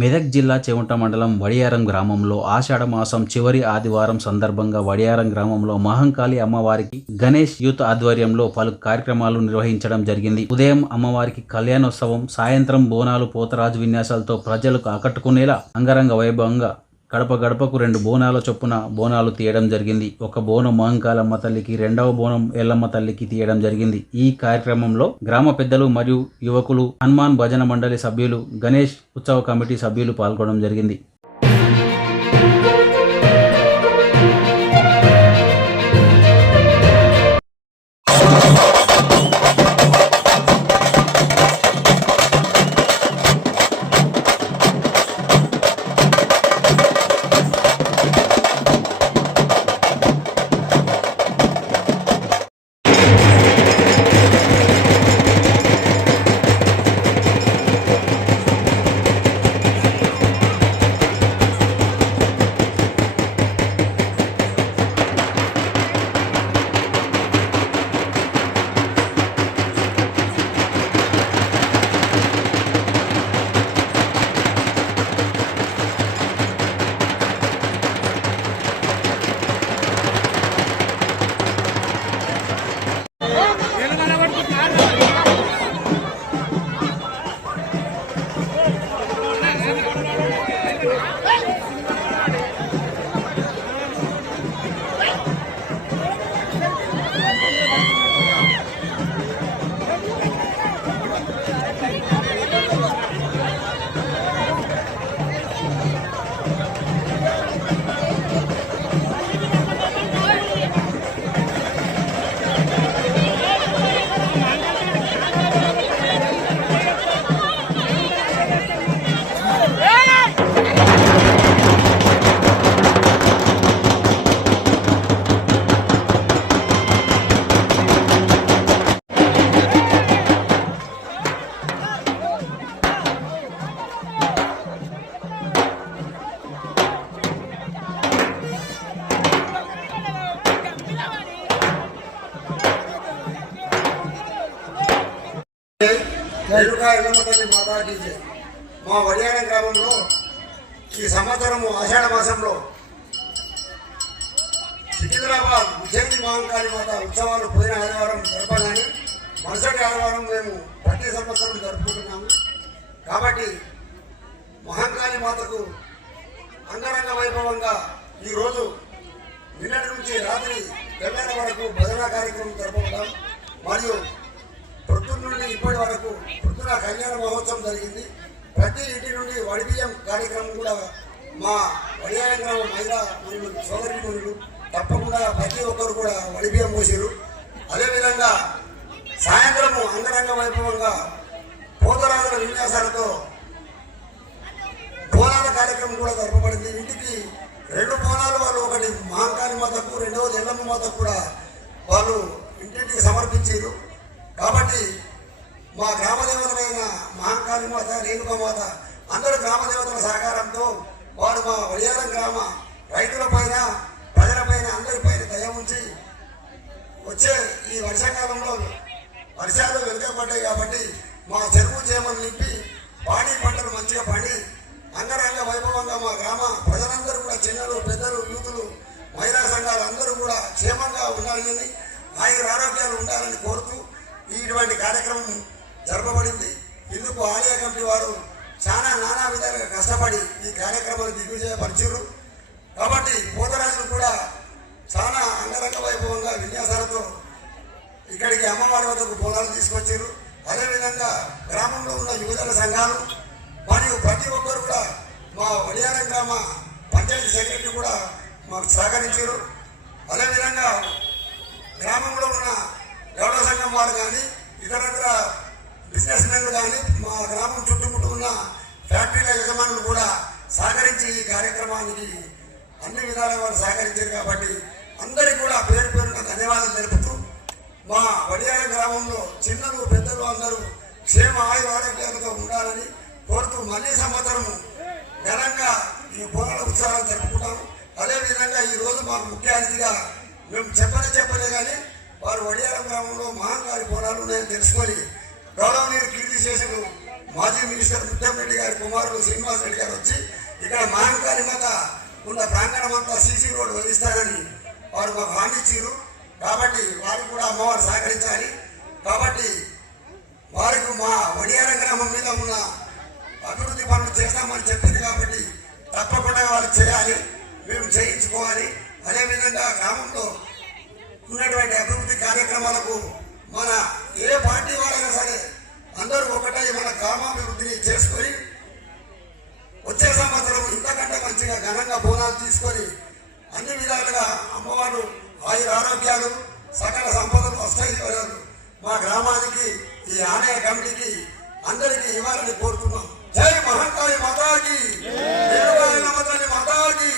మెదక్ జిల్లా చెవుంట మండలం వడియారం గ్రామంలో ఆషాఢ మాసం చివరి ఆదివారం సందర్భంగా వడియారం గ్రామంలో మహంకాళి అమ్మవారికి గణేష్ యూత్ ఆధ్వర్యంలో పలు కార్యక్రమాలు నిర్వహించడం జరిగింది. ఉదయం అమ్మవారికి కళ్యాణోత్సవం, సాయంత్రం బోనాలు పోతరాజు విన్యాసాలతో ప్రజలకు ఆకట్టుకునేలా అంగరంగ వైభవంగా గడప గడపకు 2 బోనాల చొప్పున బోనాలు తీయడం జరిగింది. ఒక బోనం మహంకాళమ్మ తల్లికి, 2వ బోనం ఎల్లమ్మ తల్లికి తీయడం జరిగింది. ఈ కార్యక్రమంలో గ్రామ పెద్దలు మరియు యువకులు, హనుమాన్ భజన మండలి సభ్యులు, గణేష్ ఉత్సవ కమిటీ సభ్యులు పాల్గొనడం జరిగింది. మా వడియారం గ్రామంలో ఈ సంవత్సరము ఆషాఢ మాసంలో సికింద్రాబాద్ ఉజ్జయిని మహంకాళి మాత ఉత్సవాలు పోయిన ఆదివారం జరపాలని మరుసటి ఆదివారం మేము ప్రతి సంవత్సరం జరుపుకుంటున్నాము. కాబట్టి మహంకాళి మాతకు అంగరంగ వైభవంగా ఈరోజు నిన్నటి నుంచి రాత్రి తెల్లారి వరకు భజన కార్యక్రమం జరపడం మరియు పొద్దున్న నుండి ఇప్పటి వరకు పొద్దున కళ్యాణ మహోత్సవం జరిగింది. ప్రతి ఇంటి నుండి వడిబియ్యం కార్యక్రమం కూడా మా వడియారం గ్రామ మహిళా మరియు సోదరిమణులు తప్పకుండా ప్రతి ఒక్కరు కూడా వడిబియ్యం పోసారు. అదేవిధంగా సాయంత్రము అంగరంగ వైభవంగా పోతరాజుల విన్యాసాలతో బోనాల కార్యక్రమం కూడా జరపబడింది. ఇంటికి 2 బోనాలు వాళ్ళు, ఒకటి మహంకాళి మాతకు, 2వది ఎల్లమ్మ మాతకు కూడా వాళ్ళు ఇంటింటికి సమర్పించారు. కాబట్టి మా గ్రామదేవతలైన మహంకాళి మాత, రేణుకా మాత అందరూ గ్రామదేవతల సహకారంతో వారు మా వడియారం గ్రామ రైతులపైన, ప్రజలపైన, అందరిపైన దయ ఉంచి వచ్చే ఈ వర్షాకాలంలో వర్షాలు వెనుకబడ్డాయి కాబట్టి మా చెరువు చేమలు నింపి పాడి పంటలు మంచిగా పండి అంగరంగ వైభవంగా మా గ్రామ ప్రజలందరూ కూడా, చిన్నలు, పెద్దలు, యూతులు, మహిళా సంఘాలు అందరూ కూడా క్షేమంగా ఉండాలని, ఆరోగ్యాలు ఉండాలని కోరుతూ ఇటువంటి కార్యక్రమం జరపబడింది. ఇందుకు ఆలయ కమిటీ వారు నానా విధాలుగా కష్టపడి ఈ కార్యక్రమాన్ని దిగ్విజయపరిచారు. కాబట్టి పోతరాజులు కూడా చాలా అంగరంగ వైభవంగా విన్యాసాలతో ఇక్కడికి అమ్మవారి వద్దకు బోనాలు తీసుకొచ్చారు. అదేవిధంగా గ్రామంలో ఉన్న యువజన సంఘాలు మరియు ప్రతి ఒక్కరు కూడా మా వడియారం గ్రామ పంచాయతీ సెక్రటరీ కూడా మాకు సహకరించారు. అదేవిధంగా గ్రామంలో ఉన్న గౌడ సంఘం వారు కానీ, ఇతర బిజినెస్ మెన్లు కానీ, మా గ్రామం చుట్టుముట్టు ఉన్న ఫ్యాక్టరీల యజమానులు కూడా సహకరించి ఈ కార్యక్రమానికి అన్ని విధాలుగా వారు సహకరించారు. కాబట్టి అందరికీ కూడా పేరు పేరున ధన్యవాదాలు తెలుపుతూ మా వడియారం గ్రామంలో చిన్నలు, పెద్దలు అందరూ క్షేమ ఆరోగ్యాలతో ఉండాలని కోరుతూ మళ్ళీ సంవత్సరము ఘనంగా ఈ బోనాల ఉత్సవాలు జరుపుకుంటాము. అదేవిధంగా ఈరోజు మాకు ముఖ్య అతిథిగా మేము చెప్పలే కానీ వారు వడియారం గ్రామంలో మహంకాళి బోనాలు ఉన్నాయని తెలుసుకొని గౌరవనీయులు కీర్తి శేషులు మాజీ మినిస్టర్ ముత్యం రెడ్డి గారి కుమారుడు శ్రీనివాస్ రెడ్డి గారు వచ్చి ఇక్కడ మహంకాళి మాత ఉన్న ప్రాంగణం అంతా సీసీ రోడ్డు వేయిస్తారని వారు మాకు హామీ ఇచ్చారు. కాబట్టి వారికి కూడా అమ్మవారు సహకరించాలి. కాబట్టి వారికి మా వడియారం గ్రామం మీద ఉన్న అభివృద్ధి పనులు చేస్తామని చెప్పింది కాబట్టి తప్పకుండా వారు చేయాలి, మేము చేయించుకోవాలి. అదేవిధంగా గ్రామంలో ఉన్నటువంటి అభివృద్ధి కార్యక్రమాలకు మన ఏ పార్టీ వాళ్ళైనా సరే అందరూ ఒకటై మన గ్రామాభివృద్ధిని చేసుకొని వచ్చే సంవత్సరం ఇంతకంటే మంచిగా ఘనంగా బోనాలు తీసుకొని అన్ని విధాలుగా అమ్మవారు ఆయుర ఆరోగ్యాలు సకల సంపదలు వస్తాయి మా గ్రామానికి ఈ ఆలయ కమిటీకి అందరికీ ఇవ్వాలని కోరుతున్నాం. జై మహంకాళి మాతాకి, దేవగాయల మాతాకి.